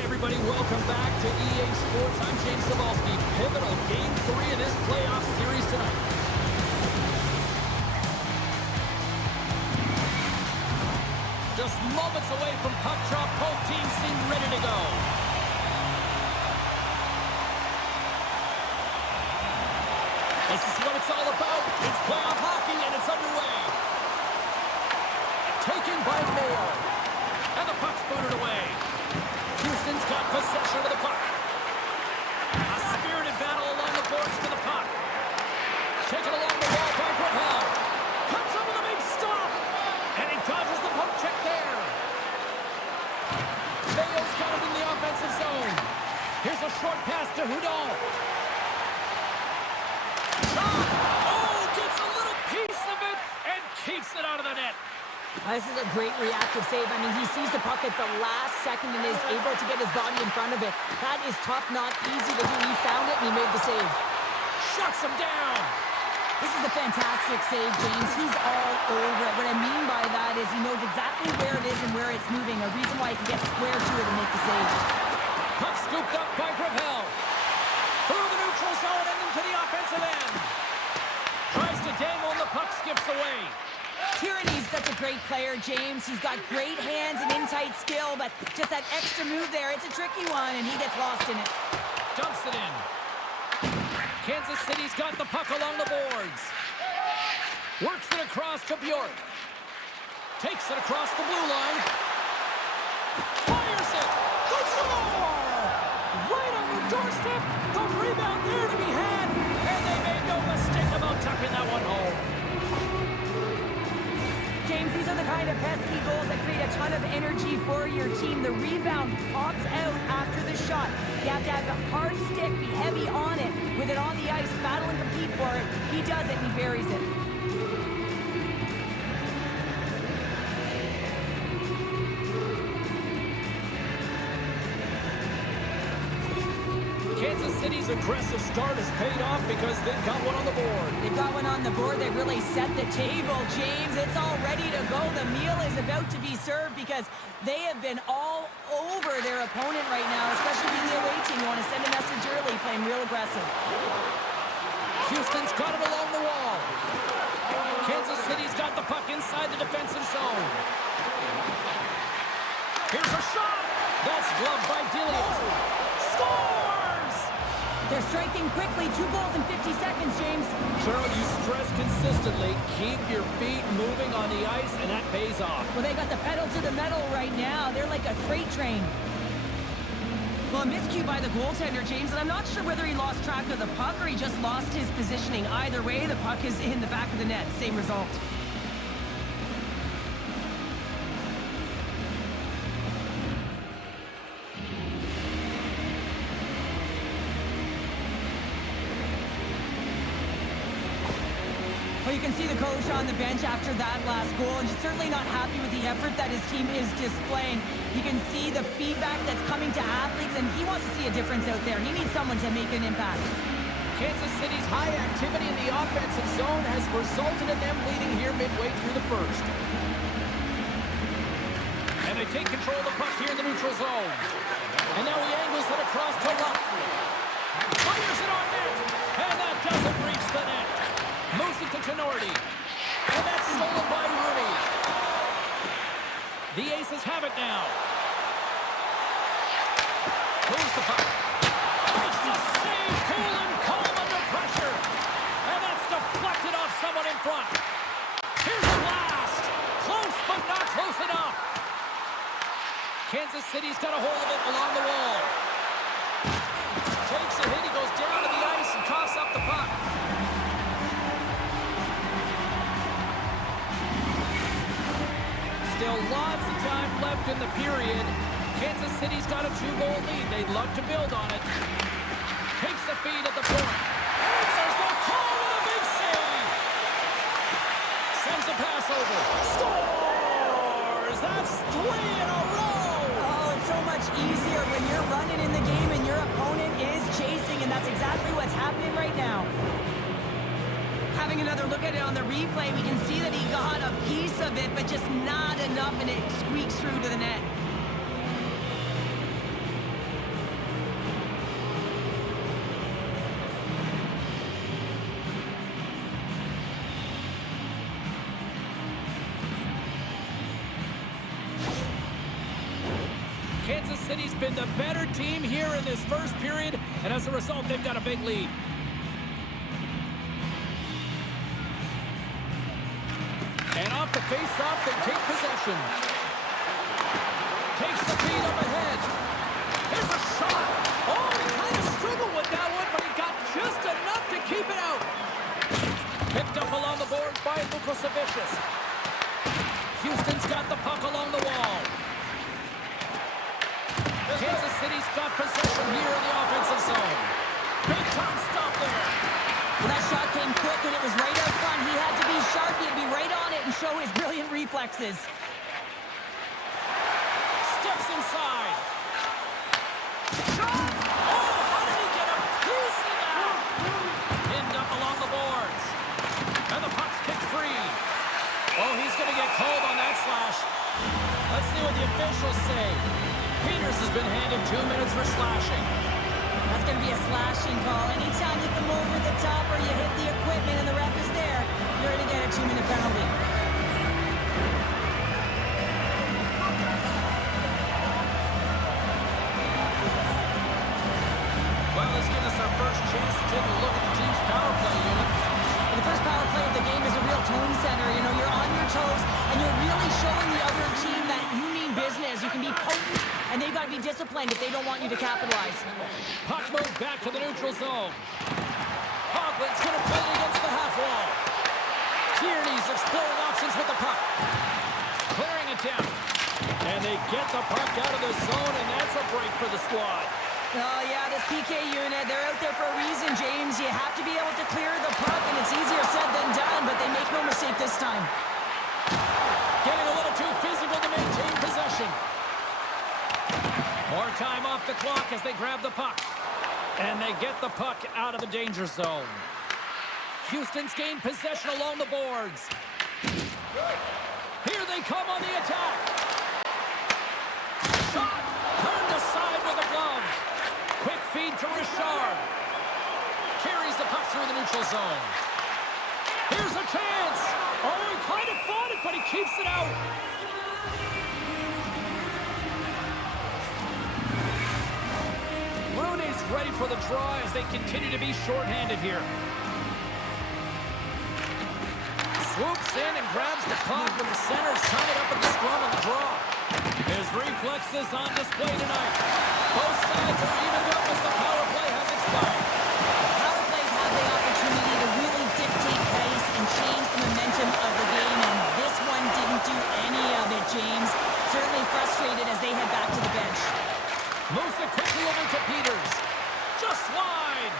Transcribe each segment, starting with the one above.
everybody, welcome back to EA Sports. I'm James Cebulski. Pivotal Game 3 of this playoff series tonight. Just moments away from puck drop, both teams seem ready to go. This is what it's all about. It's playoff hockey, and it's underway. Taken by Muller. And the puck's booted away. Houston's got possession of the puck. A spirited battle along the boards to the puck. Taken along the wall by Tyrell. Comes up with a big stop. And he dodges the poke check there. Mayo's got it in the offensive zone. Here's a short pass to Hudon. Shot. Oh, gets a little piece of it and keeps it out of the net. This is a great reactive save. I mean, he sees the puck at the last second and is able to get his body in front of it. That is tough, not easy to do. He found it and he made the save. Shuts him down. This is a fantastic save, James. He's all over it. What I mean by that is he knows exactly where it is and where it's moving. A reason why he can get square to it and make the save. Puck scooped up by Trevor. Through the neutral zone and into the offensive end. Tries to dangle and the puck skips away. Tierney's such a great player, James. He's got great hands and in-tight skill, but just that extra move there, it's a tricky one, and he gets lost in it. Dumps it in. Kansas City's got the puck along the boards. Works it across to Bjork. Takes it across the blue line. Fires it. They score! Right on the doorstep. The rebound there to be had, and they made no mistake about tucking that one home. James, these are the kind of pesky goals that create a ton of energy for your team. The rebound pops out after the shot. You have to have a hard stick, be heavy on it, with it on the ice, battle and compete for it. He does it, and he buries it. Kansas City's aggressive start has paid off because they've got one on the board. They've got one on the board. They really set the table, James. It's all ready to go. The meal is about to be served because they have been all over their opponent right now, especially being the away team. You want to send a message early, playing real aggressive. Houston's got it along the wall. Kansas City's got the puck inside the defensive zone. Here's a shot. That's gloved by Dillion. Scores! They're striking quickly. 2 goals in 50 seconds, James. Cheryl, you stress consistently. Keep your feet moving on the ice, and that pays off. Well, they got the pedal to the metal right now. They're like a freight train. Well, a miscue by the goaltender, James, and I'm not sure whether he lost track of the puck or he just lost his positioning. Either way, the puck is in the back of the net. Same result. Well, you can see the coach on the bench after that last goal, and he's certainly not happy with the effort that his team is displaying. You can see the feedback that's coming to athletes, and he wants to see a difference out there. He needs someone to make an impact. Kansas City's high activity in the offensive zone has resulted in them leading here midway through the first. And they take control of the puck here in the neutral zone. And now he angles it across to Luck. Fires it on net, and that doesn't reach the net. Moves it to Tinordi. And that's stolen by Rooney. The Aces have it now. Moves the puck. Makes the save. Colin calm under pressure. And that's deflected off someone in front. Here's the blast. Close, but not close enough. Kansas City's got a hold of it along the wall. Takes a hit. He goes down to the ice and coughs up the puck. Still lots of time left in the period. Kansas City's got a 2-goal lead. They'd love to build on it. Takes the feed at the point. Answers the call with a big save. Sends a pass over. Scores! That's 3 in a row! Oh, it's so much easier when you're running in the game and your opponent is chasing, and that's exactly what's happening right now. Having another look at it on the replay, we can see that he got a piece of it, but just not enough, and it squeaks through to the net. Kansas City's been the better team here in this first period, and as a result, they've got a big lead. And off the face-off, they take possession. Takes the feed up ahead. Here's a shot. Oh, he kind of struggled with that one, but he got just enough to keep it out. Picked up along the boards by Lukosevicius. Houston's got the puck along the wall. Kansas City's got possession here in the offensive zone. Big time stop there. Well, that shot came quick and it was right out front. He had to be sharp. He had to be right on it and show his brilliant reflexes. Steps inside. Shot! Oh, how did he get a piece of that? Pinned up along the boards. And the puck's kicked free. Oh, he's going to get called on that slash. Let's see what the officials say. Peters has been handed 2 minutes for slashing. That's going to be a slashing call. Anytime you come over the top or you hit the equipment and the ref is there, you're going to get a 2-minute penalty. Well, this gives us our first chance to take a look at the team's power play unit. Well, the first power play of the game is a real tone setter. You know, you're on your toes and you're really showing the other team that you mean business. You can be potent and they've got to be disciplined if they don't want you to capitalize. Puck moved back to the neutral zone. Coghlan's going to play it against the half wall. Tierney's exploring options with the puck. Clearing attempt. And they get the puck out of the zone, and that's a break for the squad. Oh, yeah, this PK unit, they're out there for a reason, James. You have to be able to clear the puck, and it's easier said than done, but they make no mistake this time. Getting a little too physical to maintain possession. More time off the clock as they grab the puck. And they get the puck out of the danger zone. Houston's gained possession along the boards. Here they come on the attack. Shot! Turned aside with a glove. Quick feed to Richard. Carries the puck through the neutral zone. Here's a chance. Oh, he kind of fought it, but he keeps it out. Rooney's ready for the draw as they continue to be shorthanded here. Swoops in and grabs the puck when the center's tied up in the scrum on the draw. His reflexes on display tonight. Both sides are evened up as the power play has expired. Power plays have the opportunity to really dictate pace and change the momentum of the game, and this one didn't do any of it, James. Certainly frustrated as they head back to the bench. Moves it quickly over to Peters. Just wide.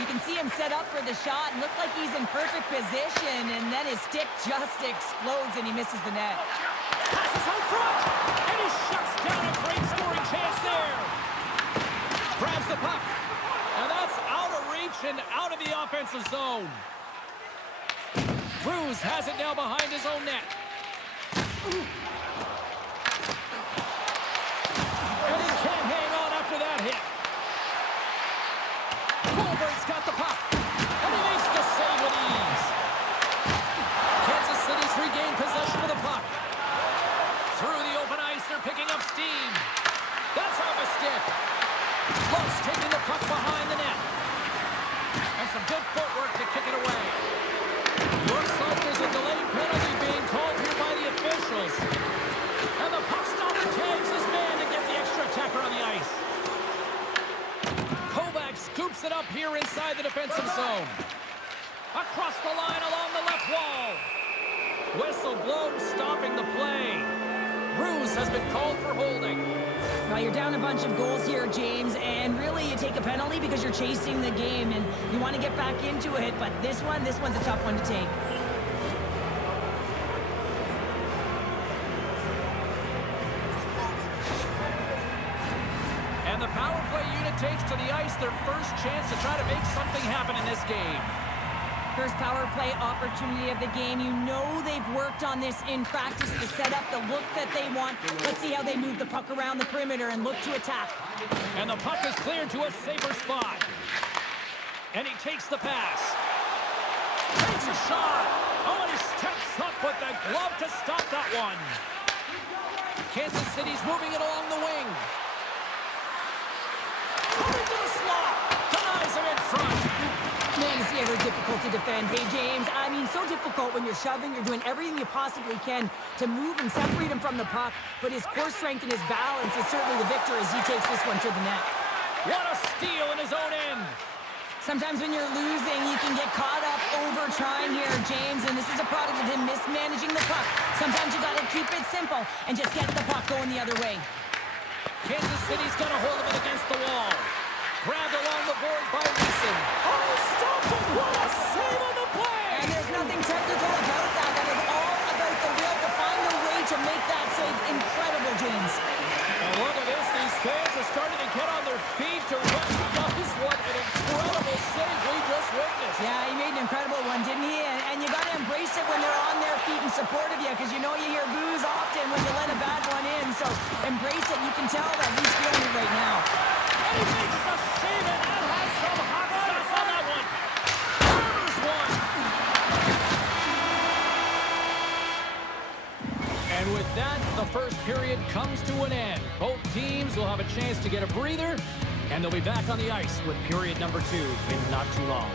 You can see him set up for the shot and looks like he's in perfect position, and then his stick just explodes and he misses the net. Passes out front, and he shuts down a great scoring chance there. Grabs the puck, and that's out of reach and out of the offensive zone. Roos has it now behind his own net. And he can't hang on after that hit. Goulbourne's got the puck, and he makes the save with ease. Kansas City's regained possession of the puck. Through the open ice, they're picking up steam. That's off a stick. Kloos taking the puck behind the net. And some good footwork to kick it away. Looks like there's a delayed penalty being called here by the officials. And the puck stopper tags his man to get the extra attacker on the ice. Kovac scoops it up here inside the defensive zone. Across the line along the left wall. Whistle blown, stopping the play. Roos has been called for holding. Well, you're down a bunch of goals here, James, and really you take a penalty because you're chasing the game and you want to get back into it, but this one's a tough one to take. And the power play unit takes to the ice their first chance to try to make something happen in this game. First power play opportunity of the game. You know they've worked on this in practice, the setup, the look that they want. Let's see how they move the puck around the perimeter and look to attack. And the puck is cleared to a safer spot. And he takes the pass. Takes a shot. Oh, and he steps up with the glove to stop that one. Kansas City's moving it along the wing. difficult to defend. Hey, James, I mean, so difficult when you're shoving, you're doing everything you possibly can to move and separate him from the puck, but his core strength and his balance is certainly the victor as he takes this one to the net. What a steal in his own end! Sometimes when you're losing, you can get caught up over trying here, James, and this is a product of him mismanaging the puck. Sometimes you gotta keep it simple and just get the puck going the other way. Kansas City's got a hold of it against the wall. Grabbed along the board by Mason. Oh, stop it! What a save on the play! And there's nothing technical about that. That is all about the will to find a way to make that save incredible, James. And look at this. These fans are starting to get on their feet to recognize what an incredible save we just witnessed. Yeah, he made an incredible one, didn't he? And you got to embrace it when they're on their feet in support of you, because you know you hear boos often when you let a bad one in. So embrace it. You can tell that he's feeling it right now. And he makes a save, and that has some hot sauce on that one. Farmers one. And with that, the first period comes to an end. Both teams will have a chance to get a breather, and they'll be back on the ice with period number 2 in not too long.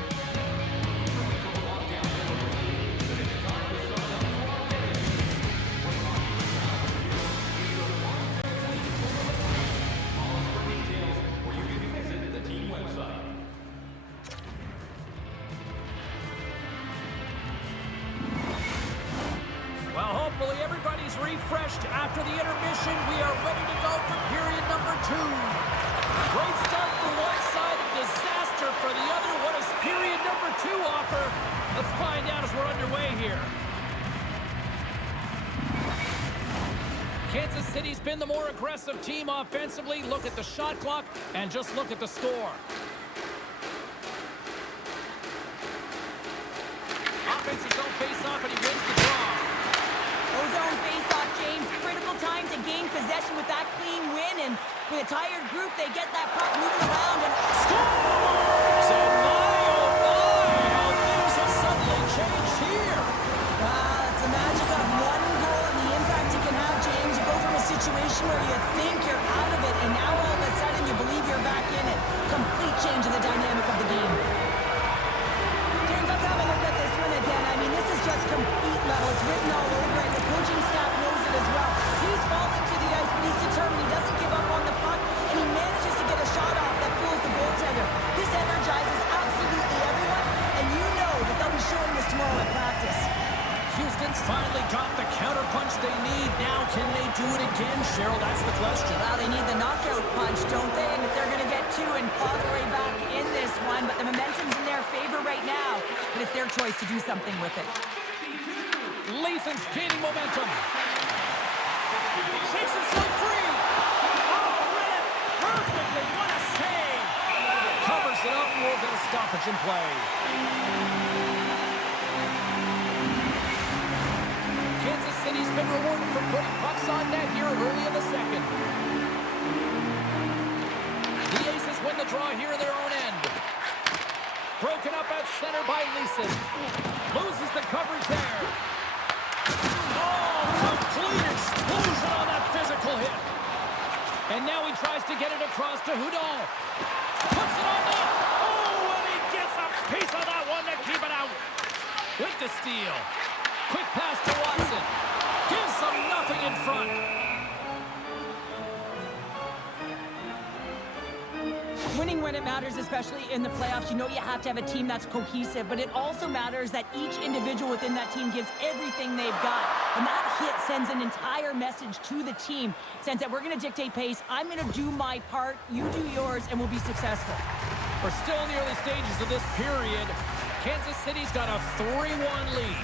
Well, hopefully everybody's refreshed after the intermission. We are ready to go for period number 2. Great start for one side, disaster for the other. What does period number 2 offer? Let's find out as we're underway here. Kansas City's been the more aggressive team offensively. Look at the shot clock and just look at the score. Offensive zone face-off, and he wins the draw. Bozon face-off, James. Critical time to gain possession with that clean win, and with a tired group, they get that puck moving around and scores! And my, oh my, how things have suddenly changed here. It's the magic of one goal and the impact you can have, James. You go from a situation where you think you're out of it, and now all of a sudden you believe you're back in it. Complete change in the dynamic of the game. James, let's have a look at this one again. I mean, this is just complete level. It's written all over it. The coaching staff knows it as well. He's falling to the ice, but he's determined. He doesn't give up on the puck, and he manages to get a shot off that fools the goaltender. This energizes absolutely everyone, and you know that they'll be showing this tomorrow at practice. Houston's finally got the counterpunch they need. Now, can they do it again, Cheryl? That's the question. Well, they need the knockout punch, don't they? And if they're going to get 2 and claw their way back in this one, but the momentum's in their favor right now, but it's their choice to do something with it. Laczynski's gaining momentum. Shakes himself free. Oh, read it perfectly. What a save. Covers it up. We'll get a stoppage in play. Kansas City's been rewarded for putting pucks on net here early in the second. The Aces win the draw here in their own end. Broken up at center by Leeson. Loses the coverage there. Oh, complete explosion on that physical hit. And now he tries to get it across to Hudon. Puts it on net. Oh, and he gets a piece of that one to keep it out. With the steal. Quick pass to Watson. Gives them nothing in front. Winning when it matters, especially in the playoffs, you know you have to have a team that's cohesive, but it also matters that each individual within that team gives everything they've got. And that hit sends an entire message to the team. It sends that we're going to dictate pace, I'm going to do my part, you do yours, and we'll be successful. We're still in the early stages of this period. Kansas City's got a 3-1 lead.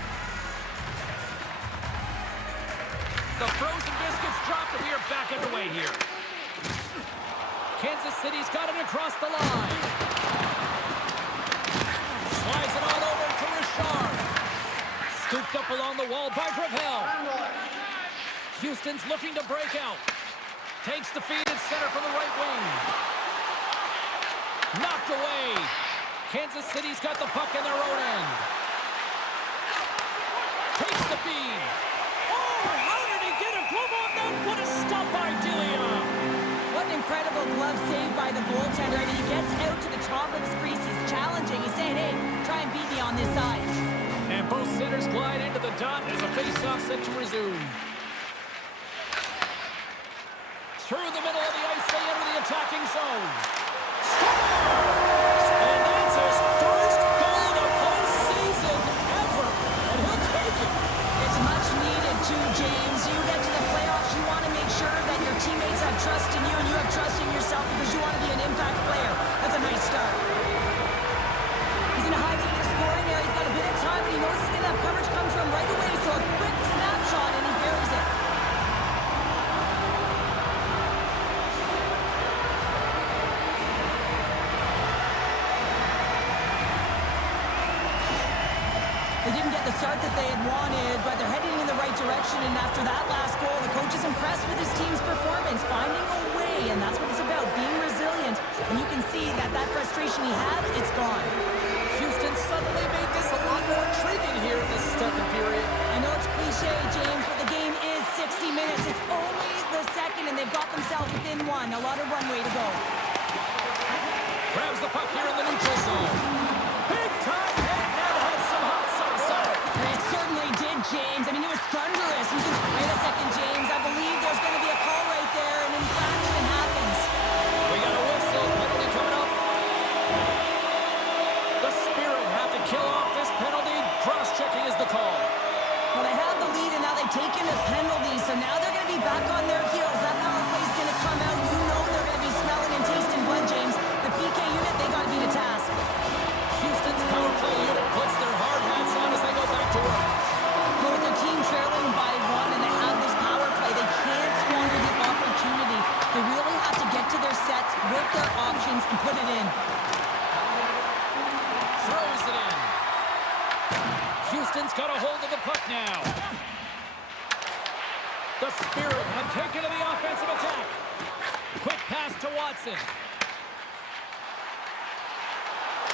The frozen biscuits dropped, and we are back underway here. Kansas City's got it across the line. Slides it all over to Richard. Scooped up along the wall by Trevor. Houston's looking to break out. Takes the feed in center from the right wing. Knocked away. Kansas City's got the puck in their own end. Takes the feed. Oh, how did he get a glove on that? What a stop by Delia. What an incredible glove save by the goaltender. I mean, he gets out to the top of his crease. He's challenging. He's saying, hey, try and beat me on this side. And both centers glide into the dot as a face-off set to resume. Through the middle of the ice, they enter the attacking zone. Scores! And that's his first goal of the postseason ever. And he'll take it. It's much needed too, James. You get to the playoffs, you want to make sure that your teammates have trust in you and you have trust in yourself because you want to be an impact player. That's a nice start. He's in a high danger scoring area. He's got a bit of time, but he knows he's going to have coverage come to him right away. So a quick snapshot and he buries it. They didn't get the start that they had wanted, but they're heading in the right direction. And after that last goal, the coach is impressed with his team's performance, finding a way, and that's what it's about, being resilient. And you can see that that frustration he had, it's gone. Houston suddenly made this a lot more intriguing here in this second period. I know it's cliche, James, but the game is 60 minutes. It's only the second, and they've got themselves within one. A lot of runway to go. Grabs the puck here in the neutral zone. Big time hit and had some hot sauce on it. It certainly did, James. I mean, it was thunderous. Wait a second, James. I believe there's going to be a call right there, and infraction happens. We got a whistle. Penalty coming up. The Spirit have to kill off this penalty. Cross-checking is the call. Well, they have the lead, and now they've taken a penalty, so now they're going to be back on their heels. That power play is going to come out. You know they're going to be smelling and tasting blood, James. The PK unit, they got to be the task. Houston's power play unit puts their hard hats on as they go back to work. Well, with their team trailing by one and they have this power play, they can't squander the opportunity. They really have to get to their sets with their options and put it in. Throws it in. Houston's got a hold of the puck now. The Spirit have taken to the offensive attack. Quick pass to Watson.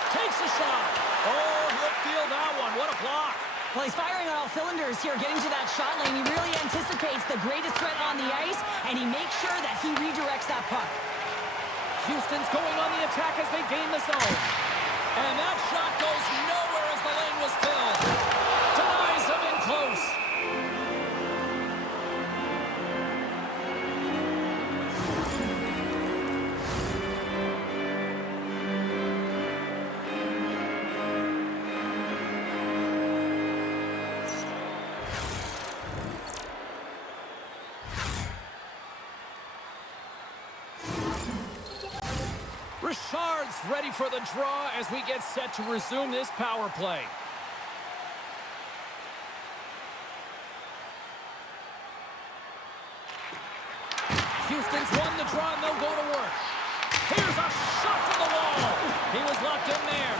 Takes a shot. Oh, he'll feel that one. What a block. Well, he's firing on all cylinders here, getting to that shot lane. He really anticipates the greatest threat on the ice, and he makes sure that he redirects that puck. Houston's going on the attack as they gain the zone. And that shot goes nowhere as the lane was filled. Denies him in close. Richard's ready for the draw as we get set to resume this power play. Houston's won the draw and they'll go to work. Here's a shot from the wall. He was locked in there.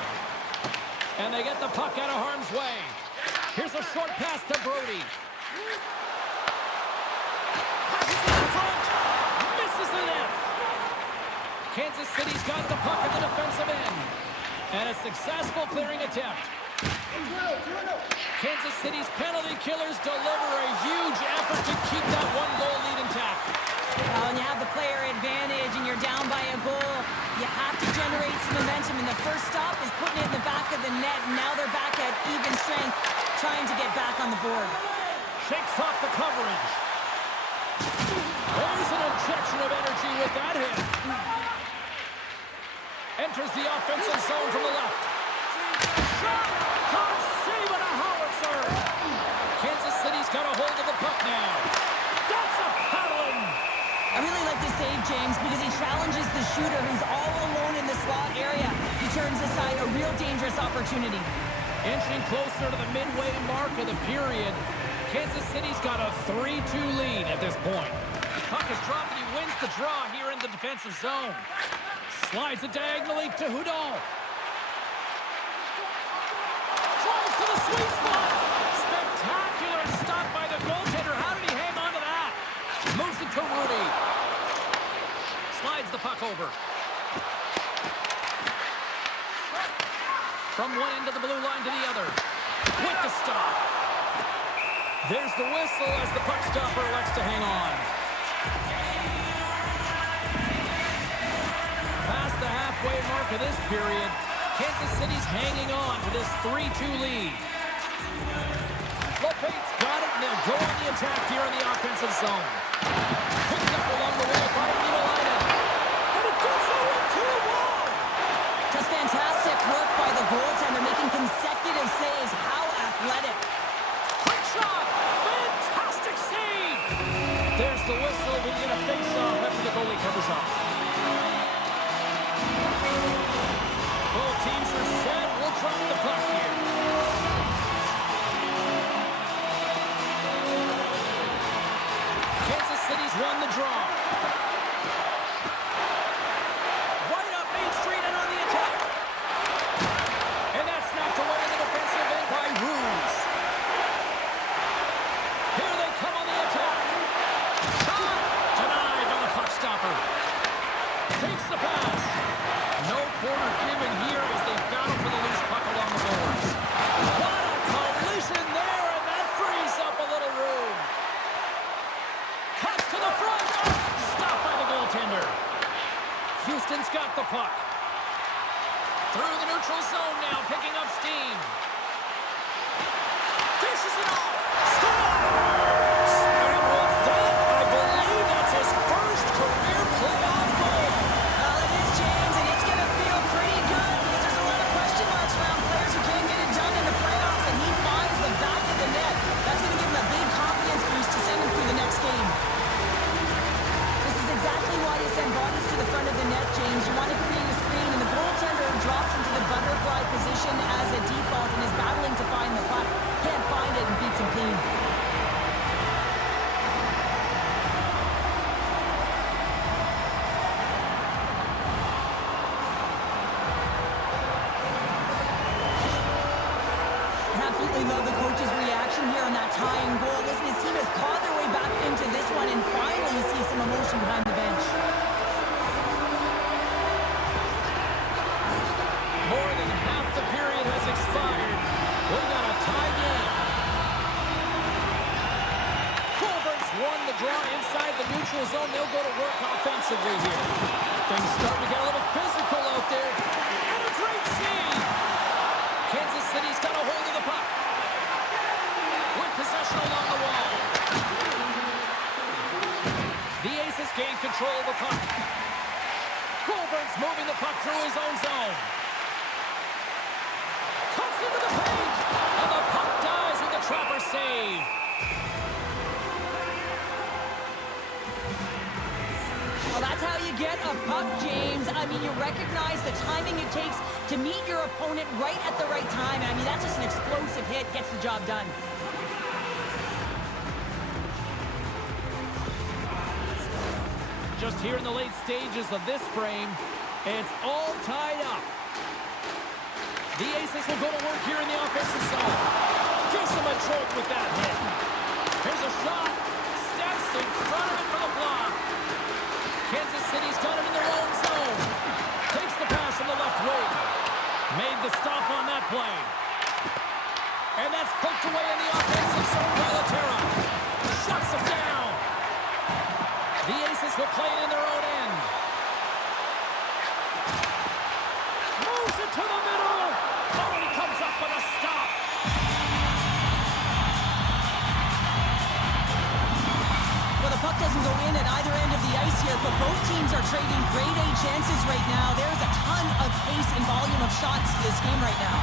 And they get the puck out of harm's way. Here's a short pass to Brodie. Passes it in front. Misses the net. Kansas City's got the puck at the defensive end. And a successful clearing attempt. Kansas City's penalty killers deliver a huge effort to keep that one-goal lead intact. When you have the player advantage and you're down by a goal, you have to generate some momentum. And the first stop is putting it in the back of the net. And now they're back at even strength, trying to get back on the board. Shakes off the coverage. There's an injection of energy with that hit. Enters the offensive zone from the left. Shot! Caught! Save and a howitzer! Kansas City's got a hold of the puck now. That's a paddling! I really like this save, James, because he challenges the shooter who's all alone in the slot area. He turns aside a real dangerous opportunity. Inching closer to the midway mark of the period. Kansas City's got a 3-2 lead at this point. The puck is dropped and he wins the draw here in the defensive zone. Slides it diagonally to Hudon. Drives to the sweet spot. Spectacular stop by the goaltender. How did he hang on to that? Moves it to Rudy. Slides the puck over. From one end of the blue line to the other. With the stop. There's the whistle as the puck stopper elects to hang on. into this period. Kansas City's hanging on to this 3-2 lead. Lopate's got it, and they'll go on the attack here in the offensive zone. Picked up along the wall by United. And it does so in 2-1. Just fantastic work by the goaltender, making consecutive saves. How athletic. Quick shot. Fantastic save. There's the whistle. We get a face-off after the goalie covers up. Both teams are set. We'll drop the puck here. Kansas City's won the draw. Right up Main Street and on the attack. And that's knocked away in the defensive end by Roos. Here they come on the attack. Shot! Denied by the puck stopper. Takes the pass. No corner given here as they battle for the loose puck along the boards. What a collision there, and that frees up a little room. Cuts to the front. Stopped by the goaltender. Houston's got the puck. Through the neutral zone now, picking up steam. Dishes it off. Scores! And with that, I believe that's his first career playoff goal. Well, it is, James, and it's going to feel pretty good because there's a lot of question marks around players who can't get it done in the playoffs, and he finds the back of the net. That's going to give him a big confidence boost to send him through the next game. This is exactly why you send bodies to the front of the net, James. You want to create a screen, and the goaltender drops into the butterfly position as a default and is battling to find the puck. Can't find it and beats him clean. Absolutely love the coach's reaction here on that tying goal. Listen, his team has clawed their way back into this one, and finally you see some emotion behind the bench. More than half the period has expired. We got a tie game. Goulbourne's won the draw inside the neutral zone. They'll go to work offensively here. Things starting to get a little physical out there. And a great save. Kansas City's got a hold of the puck. With possession along the wall. The Aces gain control of the puck. Goulbourne's moving the puck through his own zone. Cuts into the paint. And the puck dies with the Trapper save. Well, that's how you get a puck, James. I mean, you recognize the timing it takes to meet your opponent right at the right time. I mean, that's just an explosive hit, gets the job done. Just here in the late stages of this frame, it's all tied up. The Aces will go to work here in the offensive zone. Gives him a choke with that hit. Here's a shot. Steps in front of it for the block. Kansas City's got it in their own zone. Takes the pass from the left wing. Made the stop on that play. And that's poked away in the offensive zone by Laterra. Shuts him down. The Aces will play it in their own end. Moves it to the middle. Oh, and he comes up with a stop. Well, the puck doesn't go in at either end of the ice here, but both teams are trading grade A chances right now. There's a ton of pace and volume of shots to this game right now.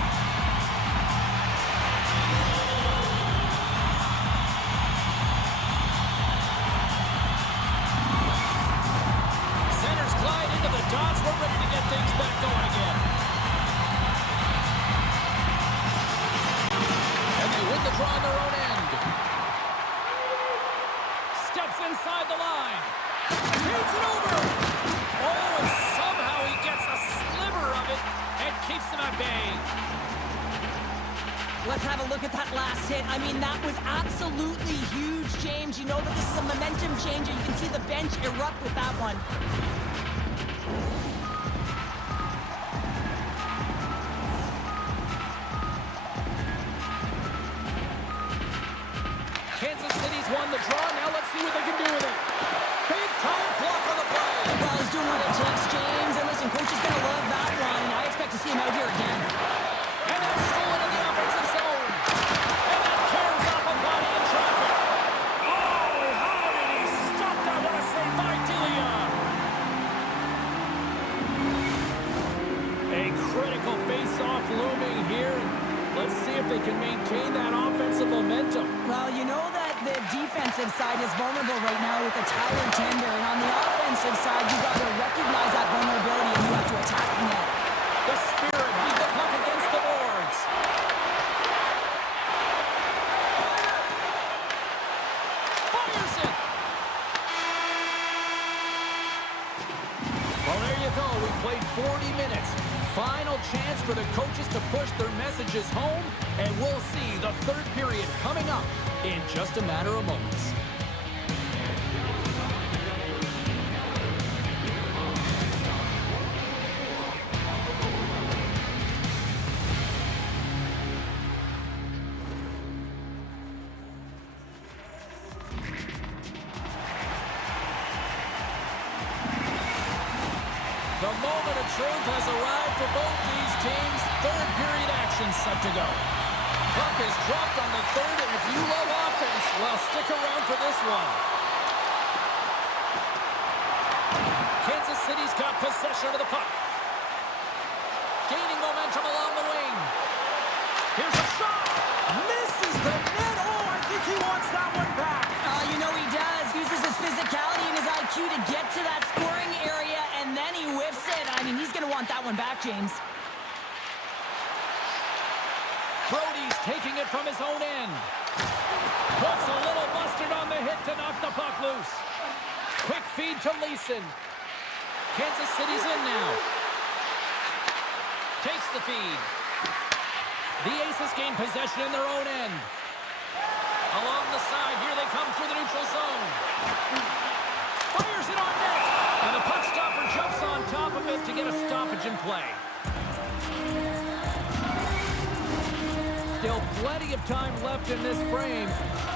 Centers glide into the dots. We're ready to get things back going again. And they win the draw on their own end. Steps inside the line. Beats it over. Oh, and somehow he gets a sliver of it and keeps them at bay. Let's have a look at that last hit. I mean, that was absolutely huge, James. You know that this is a momentum changer. You can see the bench erupt with that one. Kansas City's won the draw. Now let's see what they can do with it. Big time block on the play. Well, he's doing what it takes, James. And listen, coach is going to love that one. to see him out here again. And that's stolen in the offensive zone. And that caroms off a body in traffic. Oh, how did he stop that? What a save by Delia. A critical face-off looming here. Let's see if they can maintain that offensive momentum. Well, you know that the defensive side is vulnerable right now with a tired tender, and on the offensive side, you got to recognize that vulnerability and you have to attack the net. The Spirit beat the puck against the boards. Fires it. Well, there you go. We played 40 minutes. Final chance for the coaches to push their messages home, and we'll see the third period coming up in just a matter of moments. The moment of truth has arrived for both these teams. Third period action set to go. Puck is dropped on the third, and if you love offense, well, stick around for this one. Kansas City's got possession of the puck. Gaining momentum along the wing. Here's a shot. Misses the net. Oh, I think he wants that one back. You know he does. Uses his physicality and his IQ to get to that scoring area, and then he whiffs it. I mean, he's going to want that one back, James. Brodie's taking it from his own end. Puts a little mustard on the hit to knock the puck loose. Quick feed to Leeson. Kansas City's in now. Takes the feed. The Aces gain possession in their own end. Along the side, here they come through the neutral zone. Fires it on net. And the puck stopper jumps on top of it to get a stoppage in play. Still plenty of time left in this frame.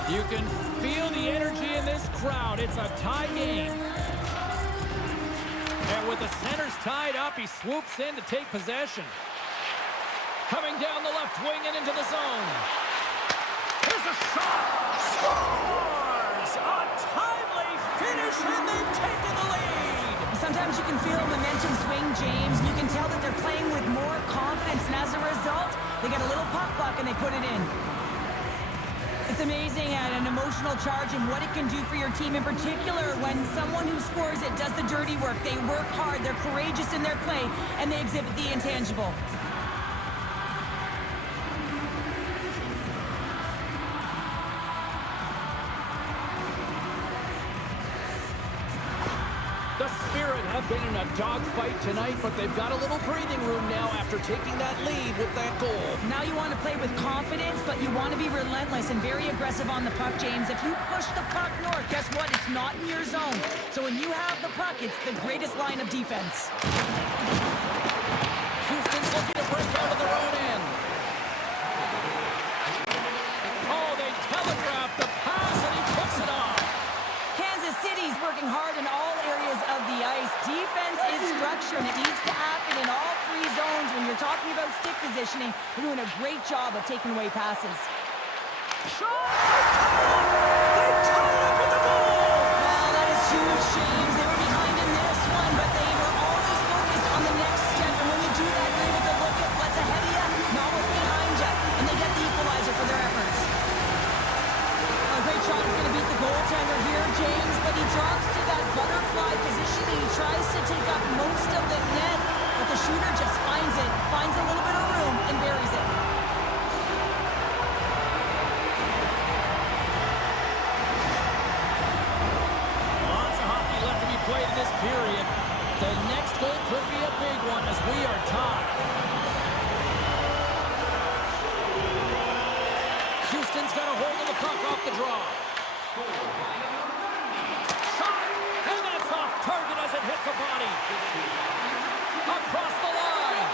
You can feel the energy in this crowd. It's a tie game. And with the centers tied up, he swoops in to take possession. Coming down the left wing and into the zone. Here's a shot. Scores! A timely finish, and they've taken the lead. Sometimes you can feel momentum swing, James. You can tell that they're playing with more confidence, and as a result, they get a little puck luck and they put it in. It's amazing at an emotional charge and what it can do for your team, in particular when someone who scores it does the dirty work. They work hard, they're courageous in their play, and they exhibit the intangible. The Spirit have been in a dogfight tonight, but they've got a little breathing room now after taking that lead with that goal. Now you want to play with confidence, but you want to be relentless and very aggressive on the puck, James. If you push the puck north, guess what? It's not in your zone. So when you have the puck, it's the greatest line of defense. Houston's looking to break out of their own end. Oh, they telegraph the pass, and he picks it off. Kansas City's working hard in all areas of the ice. Defense is structure, and it needs to happen in all three zones. When you're talking about stick positioning, they're doing a great job of taking away passes. Shot! They tie it up with the goal! Well, that is huge, James. They were behind in this one, but they were always focused on the next step. And when you do that, you're able to look at what's ahead of you, not what's behind you. And they get the equalizer for their efforts. A great shot is going to beat the goaltender here, James, but he drops to that butterfly position. He tries to take up most of the net, but the shooter just finds a little bit of room, and buries it. Lots of hockey left to be played in this period. The next goal could be a big one as we are tied. Houston's got a hold of the puck off the draw. Shot! And that's off target as it hits a body. Across the line.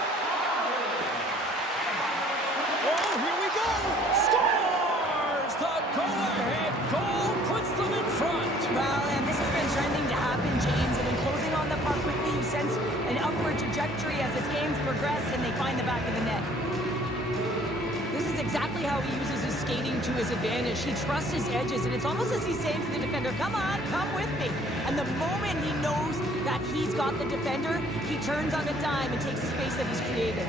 Oh, here we go! Scores! The go-ahead goal puts them in front. Well, and this has been trending to happen, James. They've been closing on the puck quickly. You sense an upward trajectory as this game's progressed and they find the back of the net. This is exactly how he uses his skating to his advantage. He trusts his edges, and it's almost as he's saying to the defender, come on, come with me. And the moment he knows that he's got the defender, he turns on a dime and takes the space that he's created.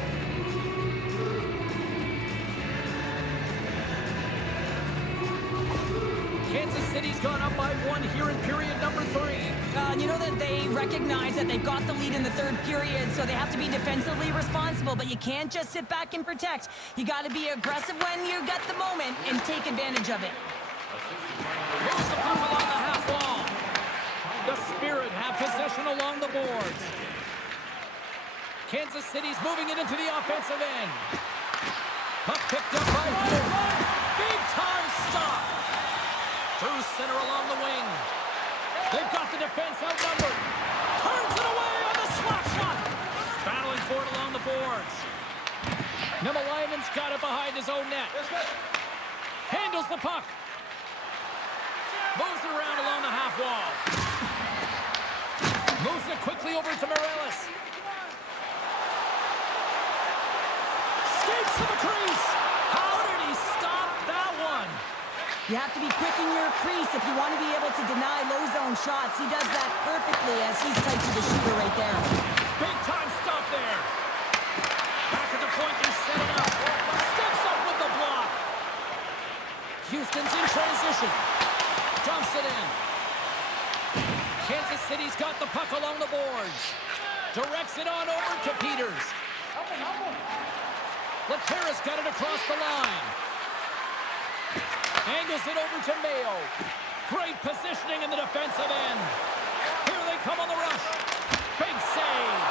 Kansas City's gone up by 1 here in period number 3. You know that they recognize that they've got the lead in the third period, so they have to be defensively responsible, but you can't just sit back and protect. You got to be aggressive when you get the moment and take advantage of it. Here's the puck along the half wall. The Spirit have possession along the boards. Kansas City's moving it into the offensive end. Puck picked up by Muller. Big time stop. Through center along the wing. They've got the defense outnumbered. Turns it away on the slap shot. Battling for it along the boards. Nemelainen's got it behind his own net. Handles the puck. Moves it around along the half wall. Moves it quickly over to Meireles. Skates to the crease. How did he stop that one? You have to be quick in your crease if you want to be able to deny low zone shots. He does that perfectly as he's tight to the shooter right there. Big time stop there. Back at the point, they set it up. Steps up with the block. Houston's in transition. Dumps it in. Kansas City's got the puck along the boards. Directs it on over to Peters. Laterra's got it across the line. Angles it over to Mayo. Great positioning in the defensive end. Here they come on the rush. Big save.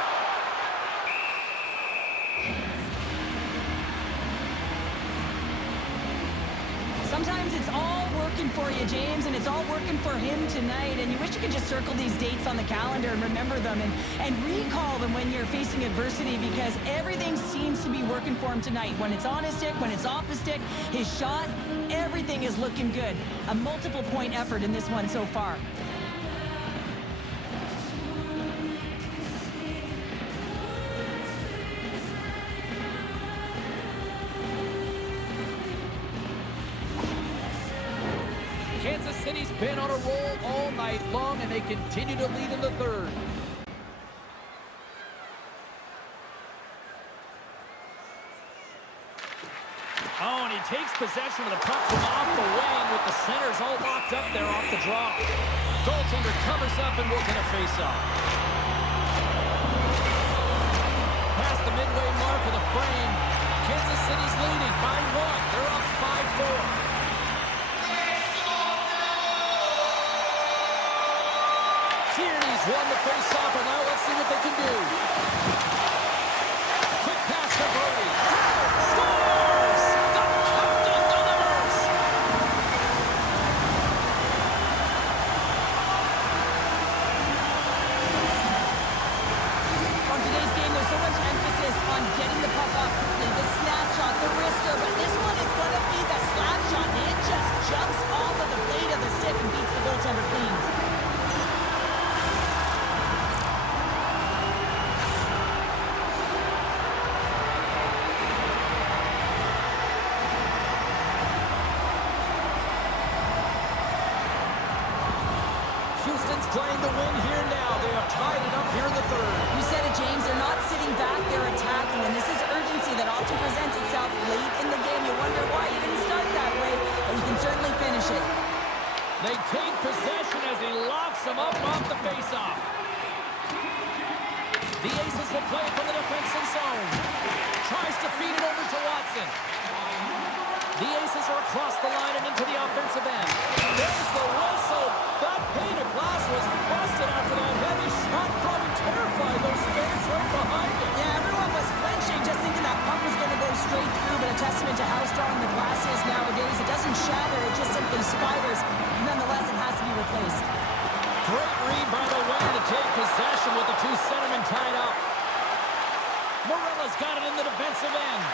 Sometimes it's all working for you, James, and it's all working for him tonight. And you wish you could just circle these dates on the calendar and remember them and recall them when you're facing adversity, because everything seems to be working for him tonight. When it's on his stick, when it's off his stick, his shot, everything is looking good. A multiple point effort in this one so far. Kansas City's been on a roll all night long, and they continue to lead in the third. Oh, and he takes possession of the puck from off the wing with the centers all locked up there off the draw. Goaltender covers up and will get a face-off. Past the midway mark of the frame, Kansas City's leading by 1. They're up 5-4. Tierney's won the face-off, and now let's see what they can do. Quick pass to Brodie. Scores! The captain delivers! On today's game, there's so much emphasis on getting the puck off quickly, the snapshot, the wrister, but this one is going to be the slap shot, and it just jumps off of the blade of the stick and beats the goaltender clean. Playing the win here now. They have tied it up here in the third. You said it, James. They're not sitting back. They're attacking. And this is urgency that often presents itself late in the game. You wonder why you didn't start that way, but you can certainly finish it. They take possession as he locks them up off the faceoff. The Aces will play it from the defensive zone. Tries to feed it over to Watson. The Aces are across the line and into the offensive end. There's the whistle. That pane of glass was busted after that heavy shot. Probably terrified those fans right behind it. Yeah, everyone was flinching, just thinking that puck was going to go straight through, but a testament to how strong the glass is nowadays. It doesn't shatter, it just simply spiders. Nonetheless, it has to be replaced. Great read by the winger to take possession with the 2 centermen tied up. Meireles got it in the defensive end.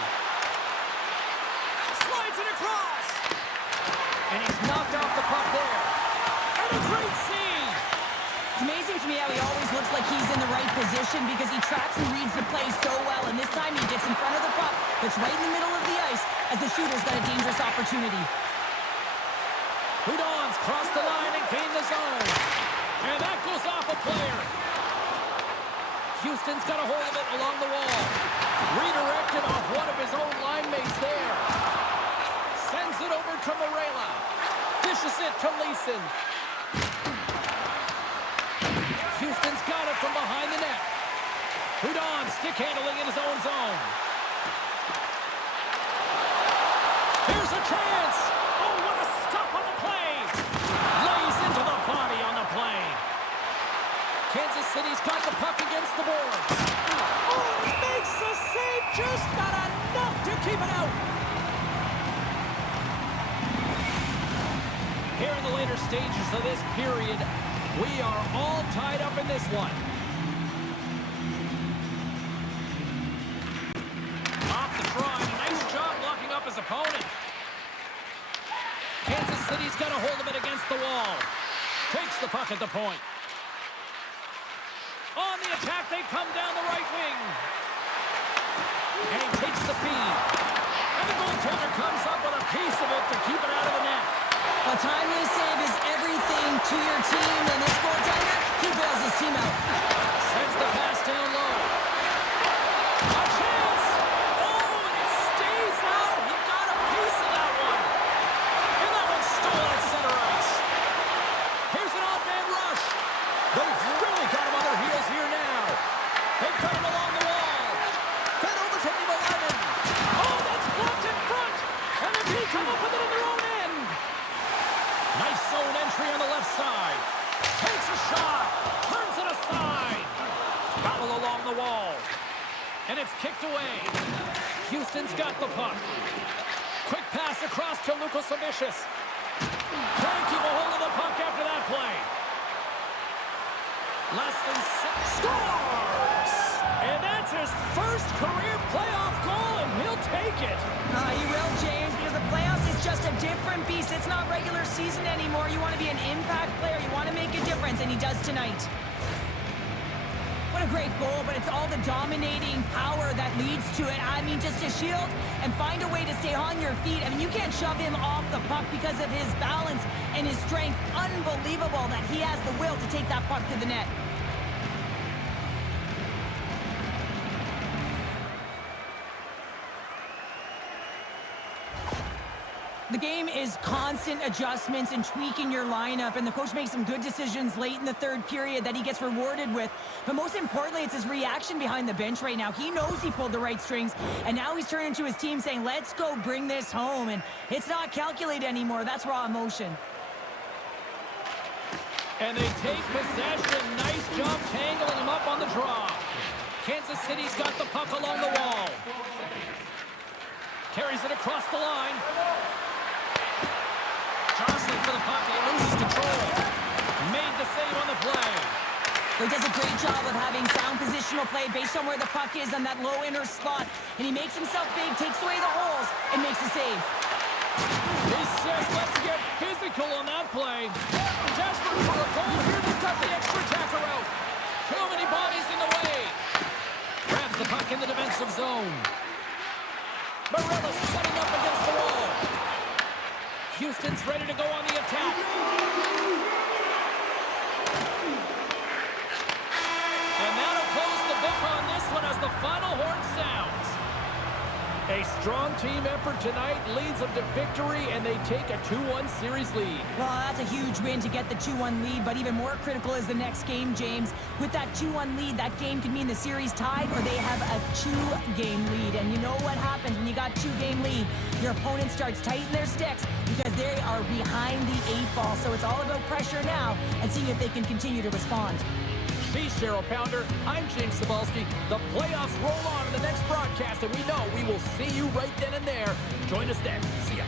Slides it across. And he's knocked off the puck there. And a great save. It's amazing to me how he always looks like he's in the right position because he tracks and reads the play so well. And this time he gets in front of the puck that's right in the middle of the ice as the shooter's got a dangerous opportunity. Hudon's crossed the line and gained the zone. And that goes off a player. Houston's got a hold of it along the wall. Redirected off one of his own line mates there. Sends it over to Meireles. Dishes it to Laczynski. Houston's got it from behind the net. Hudon stick handling in his own zone. Here's a chance. Oh, what a stop on the play. Lays into the body on the play. Kansas City's got the puck against the boards. Oh, he makes the save. Just not enough to keep it out. Here in the later stages of this period, we are all tied up in this one. Off the draw, and a nice job locking up his opponent. Kansas City's got a hold of it against the wall. Takes the puck at the point. On the attack, they come down the right wing. And he takes the feed. And the goaltender comes up with a piece of it to keep it out of the net. A timely save is everything to your team, and this goaltender, he bails his team out. Sends the pass down low. A chance! Oh, and it stays out. He got a piece of that one. And that one stole at center ice. Here's an odd man rush. They've really got him on their heels here now. They cut him along the wall. Fed over to Niemelainen. Oh, that's blocked in front. And the D come up with it in their own end. Nice zone entry on the left side. Takes a shot. Turns it aside. Battle along the wall. And it's kicked away. Houston's got the puck. Quick pass across to Lukosevicius. Can't keep a hold of the puck after that play. Less than six. Scores! And that's his first career playoff goal, and he'll take it. He will, James, because the playoffs is just a different beast. It's not regular season anymore. You want to be an impact player. You want to make a difference, and he does tonight. What a great goal, but it's all the dominating power that leads to it. I mean, just to shield and find a way to stay on your feet. I mean, you can't shove him off the puck because of his balance and his strength. Unbelievable that he has the will to take that puck to the net. The game is constant adjustments and tweaking your lineup, and the coach makes some good decisions late in the third period that he gets rewarded with. But most importantly, it's his reaction behind the bench right now. He knows he pulled the right strings, and now he's turning to his team saying, let's go bring this home. And it's not calculated anymore. That's raw emotion. And they take possession. Nice job tangling him up on the draw. Kansas City's got the puck along the wall. Carries it across the line. Jostling for the puck, he loses control. Made the save on the play. He does a great job of having sound positional play based on where the puck is on that low inner slot. And he makes himself big, takes away the holes, and makes a save. He says, let's get physical on that play. Desperate for a goal here, they cut the extra attacker out. Too many bodies in the way. Grabs the puck in the defensive zone. Meireles setting up against the wall. Houston's ready to go on the attack. And that'll close the book on this one as the final horn sounds. A strong team effort tonight leads them to victory, and they take a 2-1 series lead. Well, that's a huge win to get the 2-1 lead, but even more critical is the next game, James. With that 2-1 lead, that game could mean the series tied, or they have a 2-game lead. And you know what happens when you got 2-game lead? Your opponent starts tightening their sticks because they are behind the 8 ball. So it's all about pressure now and seeing if they can continue to respond. She's Cheryl Pounder. I'm James Cybulski. The playoffs roll on in the next broadcast, and we know we will see you right then and there. Join us then. See ya.